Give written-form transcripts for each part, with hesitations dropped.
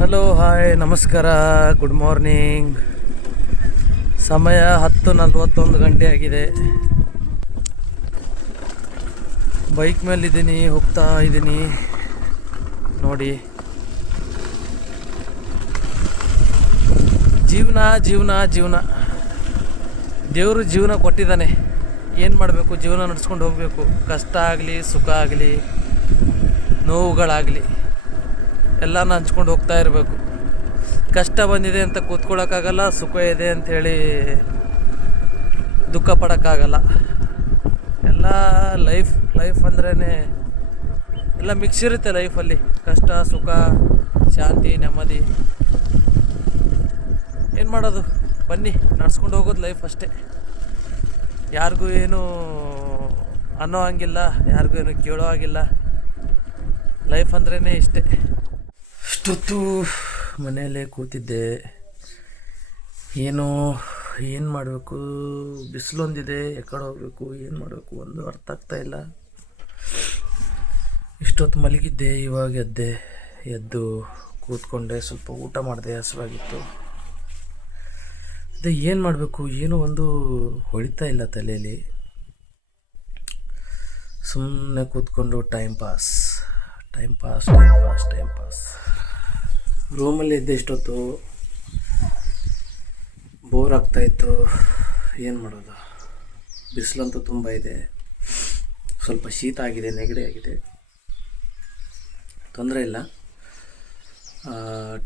Hello hi ನಮಸ್ಕಾರ, good morning. ಸಮಯ 10:41 ಗಂಟೆ ಆಗಿದೆ. ಬೈಕ್ ಮೇಲಿದ್ದೀನಿ, ಹೋಗ್ತಾ ಇದ್ದೀನಿ. ನೋಡಿ, ಜೀವನ ಜೀವನ ಜೀವನ ದೇವರು ಜೀವನ ಕೊಟ್ಟಿದ್ದಾನೆ. ಏನು ಮಾಡಬೇಕು, ಜೀವನ ನಡೆಸ್ಕೊಂಡು ಹೋಗಬೇಕು. ಕಷ್ಟ ಆಗಲಿ, ಸುಖ ಆಗಲಿ, ನೋವುಗಳಾಗಲಿ ಎಲ್ಲನ ಹಂಚ್ಕೊಂಡು ಹೋಗ್ತಾ ಇರಬೇಕು. ಕಷ್ಟ ಬಂದಿದೆ ಅಂತ ಕೂತ್ಕೊಳ್ಳೋಕ್ಕಾಗಲ್ಲ, ಸುಖ ಇದೆ ಅಂಥೇಳಿ ದುಃಖ ಪಡೋಕ್ಕಾಗಲ್ಲ. ಎಲ್ಲ ಲೈಫ್ ಅಂದ್ರೇ ಎಲ್ಲ ಮಿಕ್ಸ್ ಇರುತ್ತೆ ಲೈಫಲ್ಲಿ. ಕಷ್ಟ, ಸುಖ, ಶಾಂತಿ, ನೆಮ್ಮದಿ. ಏನು ಮಾಡೋದು, ಬನ್ನಿ ನಡ್ಸ್ಕೊಂಡು ಹೋಗೋದು ಲೈಫ್ ಅಷ್ಟೇ. ಯಾರಿಗೂ ಏನು ಅನ್ನೋ ಹಂಗಿಲ್ಲ, ಯಾರಿಗೂ ಏನು ಕೇಳೋ ಹಾಗಿಲ್ಲ. ಲೈಫ್ ಅಂದ್ರೇ ಇಷ್ಟೇ. ಅಷ್ಟೊತ್ತು ಮನೆಯಲ್ಲೇ ಕೂತಿದ್ದೆ. ಏನು ಮಾಡಬೇಕು, ಬಿಸಿಲೊಂದಿದೆ, ಎಕಡೆ ಹೋಗಬೇಕು, ಏನು ಮಾಡಬೇಕು ಒಂದು ಅರ್ಥ ಆಗ್ತಾಯಿಲ್ಲ. ಇಷ್ಟೊತ್ತು ಮಲಗಿದ್ದೆ, ಇವಾಗ ಎದ್ದು ಕೂತ್ಕೊಂಡೆ, ಸ್ವಲ್ಪ ಊಟ ಮಾಡಿದೆ, ಹಸಿವಾಗಿತ್ತು. ಅದೇ ಏನು ಮಾಡಬೇಕು, ಏನೂ ಒಂದು ಹೊಳಿತಾ ಇಲ್ಲ ತಲೆಯಲ್ಲಿ. ಸುಮ್ಮನೆ ಕೂತ್ಕೊಂಡು ಟೈಮ್ ಪಾಸ್. ರೂಮಲ್ಲಿ ಇದ್ದೆ ಇಷ್ಟೊತ್ತು, ಬೋರ್ ಆಗ್ತಾಯಿತ್ತು. ಏನು ಮಾಡೋದು, ಬಿಸಿಲಂತೂ ತುಂಬ ಇದೆ. ಸ್ವಲ್ಪ ಶೀತ ಆಗಿದೆ, ನೆಗಡಿ ಆಗಿದೆ, ತೊಂದರೆ ಇಲ್ಲ.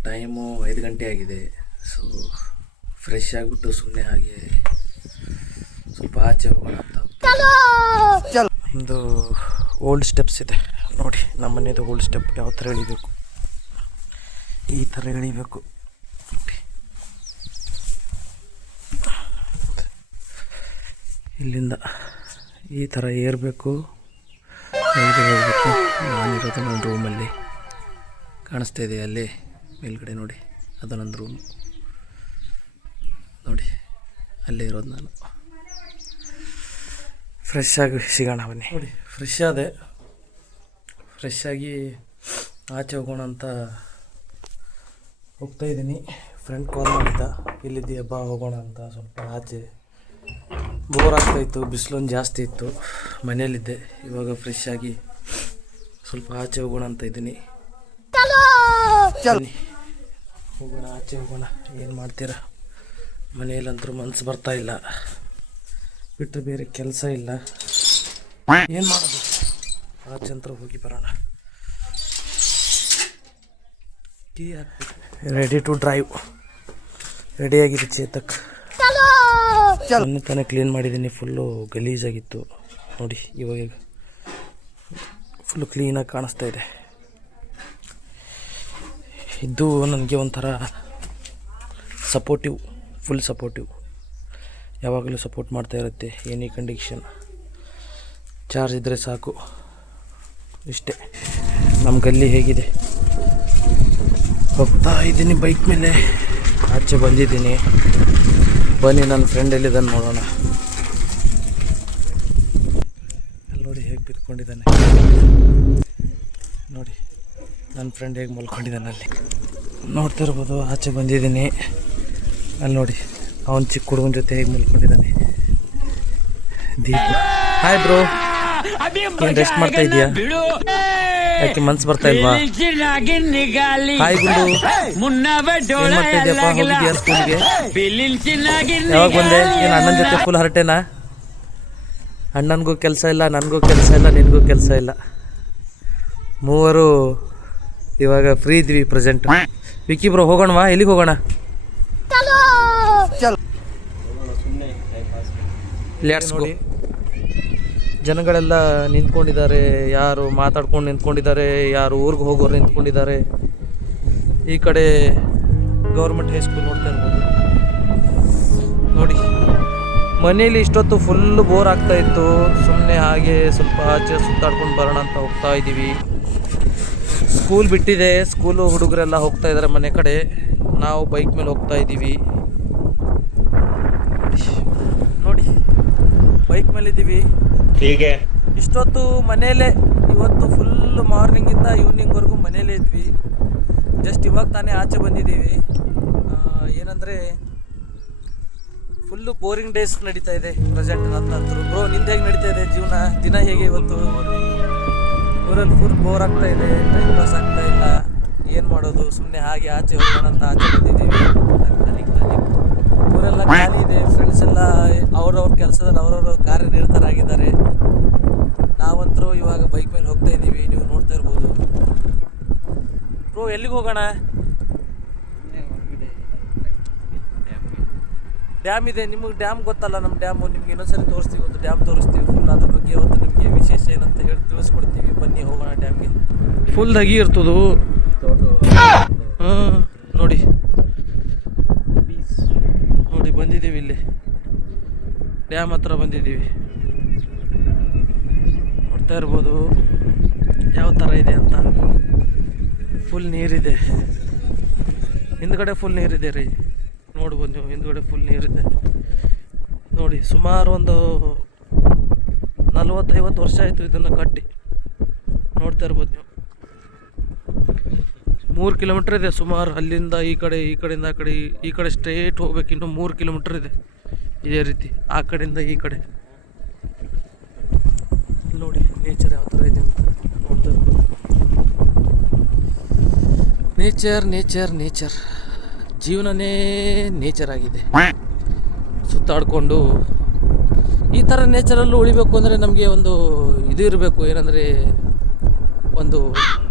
ಟೈಮು 5 ಗಂಟೆ ಆಗಿದೆ. ಸೊ ಫ್ರೆಶ್ ಆಗಿಬಿಟ್ಟು ಸುಮ್ಮನೆ ಹಾಗೆ ಸ್ವಲ್ಪ ಆಚೆ ಹೋಗೋಣ ಅಂತ. ಒಂದು ಓಲ್ಡ್ ಸ್ಟೆಪ್ಸ್ ಇದೆ ನೋಡಿ, ನಮ್ಮ ಮನೆಯದು ಓಲ್ಡ್ ಸ್ಟೆಪ್. ಯಾವ ಥರ ಎಳಿಬೇಕು, ಈ ಥರ ಎಳಿಬೇಕು. ಇಲ್ಲಿಂದ ಈ ಥರ ಏರಬೇಕು, ಹೋಗಬೇಕು. ನಾನಿರೋದು ನನ್ನ ರೂಮಲ್ಲಿ ಕಾಣಿಸ್ತಾ ಇದೆ, ಅಲ್ಲಿ ಮೇಲ್ಗಡೆ ನೋಡಿ, ಅದು ನನ್ನ ರೂಮ್ ನೋಡಿ, ಅಲ್ಲೇ ಇರೋದು ನಾನು. ಫ್ರೆಶ್ ಆಗಿ ಸಿಗೋಣ ಬನ್ನಿ. ನೋಡಿ, ಫ್ರೆಶ್ ಆಗಿ ಆಚೆ ಹೋಗೋಣ ಅಂತ ಹೋಗ್ತಾಯಿದ್ದೀನಿ. ಫ್ರೆಂಡ್ ಕಾಲ್ ಮಾಡಿದ್ದ, ಇಲ್ಲಿದ್ದೀಯ ಬಾ ಹೋಗೋಣ ಅಂತ. ಸ್ವಲ್ಪ ಆಚೆ ಬೋರ್ ಆಗ್ತಾಯಿತ್ತು, ಬಿಸಿಲೊಂದು ಜಾಸ್ತಿ ಇತ್ತು, ಮನೆಯಲ್ಲಿದ್ದೆ. ಇವಾಗ ಫ್ರೆಶ್ ಆಗಿ ಸ್ವಲ್ಪ ಆಚೆ ಹೋಗೋಣ ಅಂತ ಇದ್ದೀನಿ. ಹೋಗೋಣ, ಆಚೆ ಹೋಗೋಣ. ಏನು ಮಾಡ್ತೀರಾ, ಮನೆಯಲ್ಲಂತರೂ ಮನಸ್ಸು ಬರ್ತಾಯಿಲ್ಲ, ಬಿಟ್ಟರೆ ಬೇರೆ ಕೆಲಸ ಇಲ್ಲ. ಏನು ಮಾಡೋದು, ಆಚೆ ಅಂತ ಹೋಗಿ ಬರೋಣ. ಟೀ ಹಾಕ್ಬೇಕು. Ready to drive. ರೆಡಿಯಾಗಿದೆ ಚೇತಕ್. ಮೊನ್ನೆ ತಾನೇ ಕ್ಲೀನ್ ಮಾಡಿದ್ದೀನಿ, ಫುಲ್ಲು ಗಲೀಜಾಗಿತ್ತು ನೋಡಿ. ಇವಾಗ ಫುಲ್ಲು ಕ್ಲೀನಾಗಿ ಕಾಣಿಸ್ತಾ ಇದೆ. ಇದು ನನಗೆ ಒಂಥರ ಫುಲ್ ಸಪೋರ್ಟಿವ್. ಯಾವಾಗಲೂ ಸಪೋರ್ಟ್ ಮಾಡ್ತಾ ಇರುತ್ತೆ, ಎನಿ ಕಂಡೀಷನ್. ಚಾರ್ಜ್ ಇದ್ದರೆ ಸಾಕು, ಇಷ್ಟೇ. ನಮ್ಮ ಗಲ್ಲಿ ಹೇಗಿದೆ, ಹೋಗ್ತಾ ಇದ್ದೀನಿ ಬೈಕ್ ಮೇಲೆ. ಆಚೆ ಬಂದಿದ್ದೀನಿ, ಬನ್ನಿ ನನ್ನ ಫ್ರೆಂಡ್ ಎಲ್ಲಿದ್ದಾನೆ ನೋಡೋಣ. ಅಲ್ಲಿ ನೋಡಿ ಹೇಗೆ ಬಿದ್ಕೊಂಡಿದ್ದಾನೆ ನೋಡಿ, ನನ್ನ ಫ್ರೆಂಡ್ ಹೇಗೆ ಮಲ್ಕೊಂಡಿದ್ದಾನೆ ಅಲ್ಲಿ ನೋಡ್ತಾ ಇರ್ಬೋದು. ಆಚೆ ಬಂದಿದ್ದೀನಿ, ಅಲ್ಲಿ ನೋಡಿ ಅವನ ಚಿಕ್ಕ ಹುಡುಗನ ಜೊತೆ ಹೇಗೆ ಮಲ್ಕೊಂಡಿದ್ದಾನೆ. ದೀಪ, ಹಾಯ್ ಬ್ರೋ, ಏನು ರೆಸ್ಟ್ ಮಾಡ್ತಾ ಇದೀಯಾ? ಯಾಕೆ ಮನ್ಸು ಬರ್ತಾ ಇಲ್ವಾ? ಹಾಯ್ ಗುಂಡು, ಏನು ಮಾಡ್ತಾ ಇದೆಯಪ್ಪ? ಹೋಗಿದ್ಯಾ ಸ್ಕೂಲ್ಗೆ? ಯಾವಾಗ ಬಂದೆ? ಏನು ಅಣ್ಣನ ಜೊತೆ ಫುಲ್ ಹರಟೆನಾ? ಅಣ್ಣನಿಗೂ ಕೆಲಸ ಇಲ್ಲ, ನನಗೂ ಕೆಲಸ ಇಲ್ಲ, ನಿನಗೂ ಕೆಲಸ ಇಲ್ಲ. ಮೂವರು ಇವಾಗ ಫ್ರೀ ಇದ್ವಿ ಪ್ರೆಸೆಂಟ್. ವಿಕ್ಕಿ ಬ್ರೋ, ಹೋಗೋಣವಾ? ಎಲ್ಲಿಗೆ ಹೋಗೋಣ? ನೋಡಿ, ಜನಗಳೆಲ್ಲ ನಿಂತ್ಕೊಂಡಿದ್ದಾರೆ, ಯಾರು ಮಾತಾಡ್ಕೊಂಡು ನಿಂತ್ಕೊಂಡಿದ್ದಾರೆ, ಯಾರು ಊರಿಗೆ ಹೋಗೋರು ನಿಂತ್ಕೊಂಡಿದ್ದಾರೆ. ಈ ಕಡೆ ಗೌರ್ಮೆಂಟ್ ಹೈಸ್ಕೂಲ್ ನೋಡ್ತಾ ಇರ್ಬೋದು ನೋಡಿ. ಮನೇಲಿ ಇಷ್ಟೊತ್ತು ಫುಲ್ಲು ಬೋರ್ ಆಗ್ತಾಯಿತ್ತು, ಸುಮ್ಮನೆ ಹಾಗೆ ಸ್ವಲ್ಪ ಆಚೆ ಸುತ್ತಾಡ್ಕೊಂಡು ಬರೋಣ ಅಂತ ಹೋಗ್ತಾ ಇದ್ದೀವಿ. ಸ್ಕೂಲ್ ಬಿಟ್ಟಿದೆ, ಸ್ಕೂಲು ಹುಡುಗರೆಲ್ಲ ಹೋಗ್ತಾ ಇದ್ದಾರೆ ಮನೆ ಕಡೆ. ನಾವು ಬೈಕ್ ಮೇಲೆ ಹೋಗ್ತಾ ಇದ್ದೀವಿ ನೋಡಿ, ಬೈಕ್ ಮೇಲಿದ್ದೀವಿ. ಹೀಗೆ ಇಷ್ಟೊತ್ತು ಮನೆಯಲ್ಲೇ, ಇವತ್ತು ಫುಲ್ಲು ಮಾರ್ನಿಂಗಿಂದ ಈವ್ನಿಂಗ್ವರೆಗೂ ಮನೆಯಲ್ಲೇ ಇದ್ವಿ. ಜಸ್ಟ್ ಇವಾಗ ತಾನೇ ಆಚೆ ಬಂದಿದ್ದೀವಿ. ಏನಂದರೆ ಫುಲ್ಲು ಬೋರಿಂಗ್ ಡೇಸ್ ನಡೀತಾ ಇದೆ ಪ್ರೆಸೆಂಟ್ ನನ್ನಂತರು. ಬ್ರೋ ನಿಂದು ಹೇಗೆ ನಡೀತಾ ಇದೆ ಜೀವನ? ದಿನ ಹೇಗೆ ಇವತ್ತು? ಊರಲ್ಲಿ ಫುಲ್ ಬೋರ್ ಆಗ್ತಾ ಇದೆ, ಟೈಮ್ ಪಾಸ್ ಆಗ್ತಾ ಇಲ್ಲ. ಏನು ಮಾಡೋದು, ಸುಮ್ಮನೆ ಹಾಗೆ ಆಚೆ ಹೋಗೋಣ ಅಂತ ಆಚೆ ಬಂದಿದ್ದೀವಿ. ಊರೆಲ್ಲ ಖಾಲಿ ಇದೆ, ಫ್ರೆಂಡ್ಸ್ ಎಲ್ಲ ಅವ್ರವ್ರ ಕೆಲಸದಲ್ಲಿ ಅವ್ರವ್ರ ಕಾರ್ಯನಿರತರಾಗಿದ್ದಾರೆ. ನಾವಂತರೂ ಇವಾಗ ಬೈಕ್ ಮೇಲೆ ಹೋಗ್ತಾ ಇದ್ದೀವಿ, ನೀವು ನೋಡ್ತಾ ಇರ್ಬೋದು. ಬ್ರೋ ಎಲ್ಲಿಗೆ ಹೋಗೋಣ? ಡ್ಯಾಮ್ ಇದೆ. ನಿಮಗೆ ಡ್ಯಾಮ್ ಗೊತ್ತಲ್ಲ, ನಮ್ಮ ಡ್ಯಾಮು ನಿಮ್ಗೆ ಇನ್ನೊಂದ್ಸರಿ ತೋರಿಸ್ತೀವಿ, ಒಂದು ಡ್ಯಾಮ್ ತೋರಿಸ್ತೀವಿ ಫುಲ್. ಅದ್ರ ಬಗ್ಗೆ ಇವತ್ತು ನಿಮಗೆ ವಿಶೇಷ ಏನಂತ ಹೇಳಿ ತಿಳಿಸ್ಕೊಡ್ತೀವಿ. ಬನ್ನಿ ಹೋಗೋಣ ಡ್ಯಾಮ್ಗೆ. ಫುಲ್ ದಗಿ ಇರ್ತದು. ಹಾಂ ನೋಡಿ ನೋಡಿ ಬಂದಿದ್ದೀವಿ, ಇಲ್ಲಿ ಡ್ಯಾಮ್ ಹತ್ರ ಬಂದಿದ್ದೀವಿ. ನೋಡ್ತಾ ಇರ್ಬೋದು ಯಾವ ಥರ ಇದೆ ಅಂತ. ಫುಲ್ ನೀರಿದೆ, ಹಿಂದ್ಗಡೆ ಫುಲ್ ನೀರಿದೆ ರೀ. ನೋಡ್ಬೋದು ನೀವು, ಹಿಂದ್ಗಡೆ ಫುಲ್ ನೀರಿದೆ ನೋಡಿ. ಸುಮಾರು ಒಂದು 40-50 ವರ್ಷ ಆಯಿತು ಇದನ್ನು ಕಟ್ಟಿ. ನೋಡ್ತಾ ಇರ್ಬೋದು ನೀವು. 3 ಕಿಲೋಮೀಟ್ರ್ ಇದೆ ಸುಮಾರು. ಅಲ್ಲಿಂದ ಈ ಕಡೆ, ಈ ಕಡೆಯಿಂದ ಆ ಕಡೆ, ಈ ಕಡೆ ಸ್ಟ್ರೇಟ್ ಹೋಗ್ಬೇಕು. ಇನ್ನು 3 ಕಿಲೋಮೀಟ್ರ್ ಇದೆ ಇದೇ ರೀತಿ, ಆ ಕಡೆಯಿಂದ ಈ ಕಡೆ. ನೋಡಿ ನೇಚರ್ ಯಾವ ಥರ ಇದೆ ಅಂತ ನೋಡ್ತಾ ಇರ್ಬೋದು. ನೇಚರ್ ನೇಚರ್ ನೇಚರ್, ಜೀವನನೇ ನೇಚರ್ ಆಗಿದೆ. ಸುತ್ತಾಡಿಕೊಂಡು ಈ ಥರ ನೇಚರಲ್ಲೂ ಉಳಿಬೇಕು ಅಂದರೆ ನಮಗೆ ಒಂದು ಇದು ಇರಬೇಕು. ಏನಂದರೆ ಒಂದು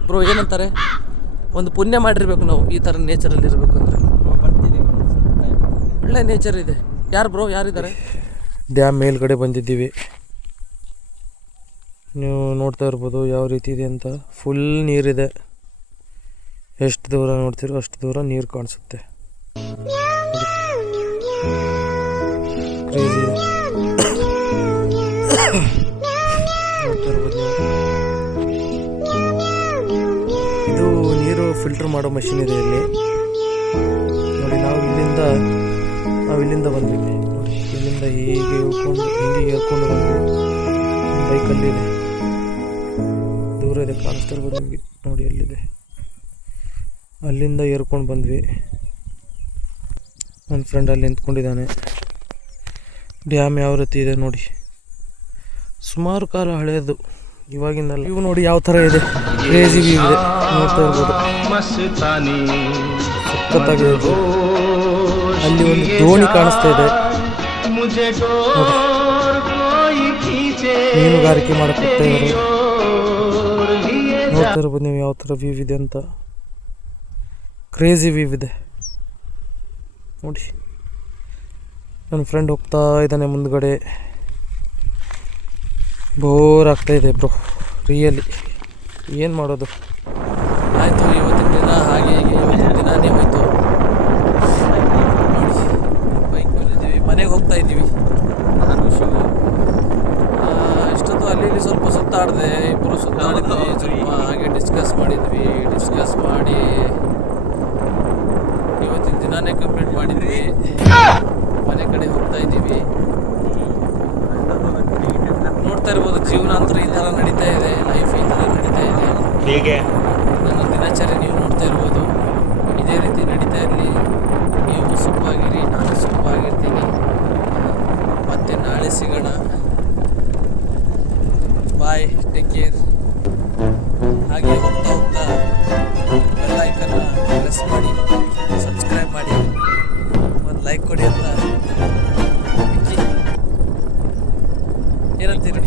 ಬ್ರೋ ಏನಂತಾರೆ, ಒಂದು ಪುಣ್ಯ ಮಾಡಿರ್ಬೇಕು ನಾವು ಈ ಥರ ನೇಚರಲ್ಲಿ ಇರಬೇಕು ಅಂದರೆ. ಒಳ್ಳೆ ನೇಚರ್ ಇದೆ. ಯಾರು ಬ್ರೋ, ಯಾರಿದ್ದಾರೆ? ಡ್ಯಾಮ್ ಮೇಲ್ಗಡೆ ಬಂದಿದ್ದೀವಿ, ನೀವು ನೋಡ್ತಾ ಇರ್ಬೋದು ಯಾವ ರೀತಿ ಇದೆ ಅಂತ. ಫುಲ್ ನೀರಿದೆ. ಎಷ್ಟು ದೂರ ನೋಡ್ತೀರೋ ಅಷ್ಟು ದೂರ ನೀರು ಕಾಣಿಸುತ್ತೆ. ಕ್ರೇಜಿ ನೋಡ್ತಾ ಇರ್ಬೋದು ನೀವು. ಇದು ನೀರು ಫಿಲ್ಟರ್ ಮಾಡೋ ಮಷಿನ್ ಇದೆ ಇಲ್ಲಿ ನೋಡಿ. ನಾವು ಇಲ್ಲಿಂದ ಬಂದ್ವಿ ನೋಡಿ. ಇಲ್ಲಿಂದ ಹೀಗೆ ಹೇಳ್ಕೊಂಡು ಬಂದ್ವಿ. ಬೈಕಲ್ಲಿ ಇದೆ, ದೂರ ಇದೆ, ಕಾಣಿಸ್ತಾ ಇರ್ಬೋದು ನಿಮಗೆ ನೋಡಿ. ಅಲ್ಲಿದೆ, ಅಲ್ಲಿಂದ ಏರ್ಕೊಂಡು ಬಂದ್ವಿ. ನನ್ನ ಫ್ರೆಂಡ್ ಅಲ್ಲಿ ನಿಂತ್ಕೊಂಡಿದ್ದಾನೆ. ಡ್ಯಾಮ್ ಯಾವ ರೀತಿ ಇದೆ ನೋಡಿ. ಸುಮಾರು ಕಾಲ ಹಳೆಯದು, ಇವಾಗಿಂದಲ್ಲ. ಇವು ನೋಡಿ ಯಾವ ಥರ ಇದೆ, ಕ್ರೇಜಿ ವ್ಯೂ ಇದೆ, ನೋಡ್ತಾ ಇರ್ಬೋದು. ಸಖತ್ತಾಗಿದೆ ಇದು. ಅಲ್ಲಿ ಒಂದು ದೋಣಿ ಕಾಣಿಸ್ತಾ ಇದೆ, ಮೀನುಗಾರಿಕೆ ಮಾಡಕ್ಕೆ ಹೋಗ್ತಾ ಇದ್ದಾರೆ. ನೋಡ್ತಾ ಇರ್ಬೋದು ನೀವು ಯಾವ ಥರ ವ್ಯೂ ಇದೆ ಅಂತ. ಕ್ರೇಜಿ ವ್ಯೂ ಇದೆ ನೋಡಿ. ನನ್ನ ಫ್ರೆಂಡ್ ಹೋಗ್ತಾ ಇದ್ದಾನೆ ಮುಂದ್ಗಡೆ. ಬೋರ್ ಆಗ್ತಾಯಿದೆ ಬ್ರೋ, ರಿಯಲಿ. ಏನು ಮಾಡೋದು? ಆಯಿತು, ಇವತ್ತಿನ ದಿನ ಹಾಗೆ ಹೀಗೆ ಇವತ್ತಿನ ದಿನನೇ ಹೋಯಿತು. ಬೈಕ್ ಮೇಲಿದ್ದೀವಿ, ಮನೆಗೆ ಹೋಗ್ತಾ ಇದ್ದೀವಿ. ನಾನು ಶಿವು ಇಷ್ಟೊತ್ತು ಅಲ್ಲಿ ಸ್ವಲ್ಪ ಸುತ್ತಾಡಿದೆ. ಇಬ್ಬರು ಸುತ್ತಾಡಿದ್ವಿ, ಸ್ವಲ್ಪ ಹಾಗೆ ಡಿಸ್ಕಸ್ ಮಾಡಿದ್ವಿ. ಡಿಸ್ಕಸ್ ಮಾಡಿ ಇವತ್ತಿನ ದಿನಾನೇ ಕಂಪ್ಲೀಟ್ ಮಾಡಿದ್ವಿ. ಮನೆ ಕಡೆ ಹೋಗ್ತಾ ಇದ್ದೀವಿ. ನೋಡ್ತಾ ಇರ್ಬೋದು ಜೀವನ ಅಂತೂ ಈ ಥರ ನಡೀತಾ ಇದೆ, ಲೈಫ್ ಈ ಥರ ನಡೀತಾ ಇದೆ. ಹೇಗೆ ನನ್ನ ದಿನಚರಿ ನೀವು ನೋಡ್ತಾ ಇರ್ಬೋದು. ಇದೇ ರೀತಿ ನಡೀತಾ ಇರಲಿ. ನೀವು ಸುಖವಾಗಿರಿ, ನಾನು ಸುಖವಾಗಿರ್ತೀನಿ. ಮತ್ತೆ ನಾಳೆ ಸಿಗೋಣ. ಬಾಯ್, ಟೇಕ್ ಕೇರ್. ಹಾಗೆ ಹೋಗ್ತಾ ಹೋಗ್ತಾ ಬೆಲ್ ಐಕನ್ನ ಪ್ರೆಸ್ ಮಾಡಿ, ಸಬ್ಸ್ಕ್ರೈಬ್ ಮಾಡಿ, ಒಂದು ಲೈಕ್ ಕೊಡಿ ಅಂತ ಏನಂತೀರಿ?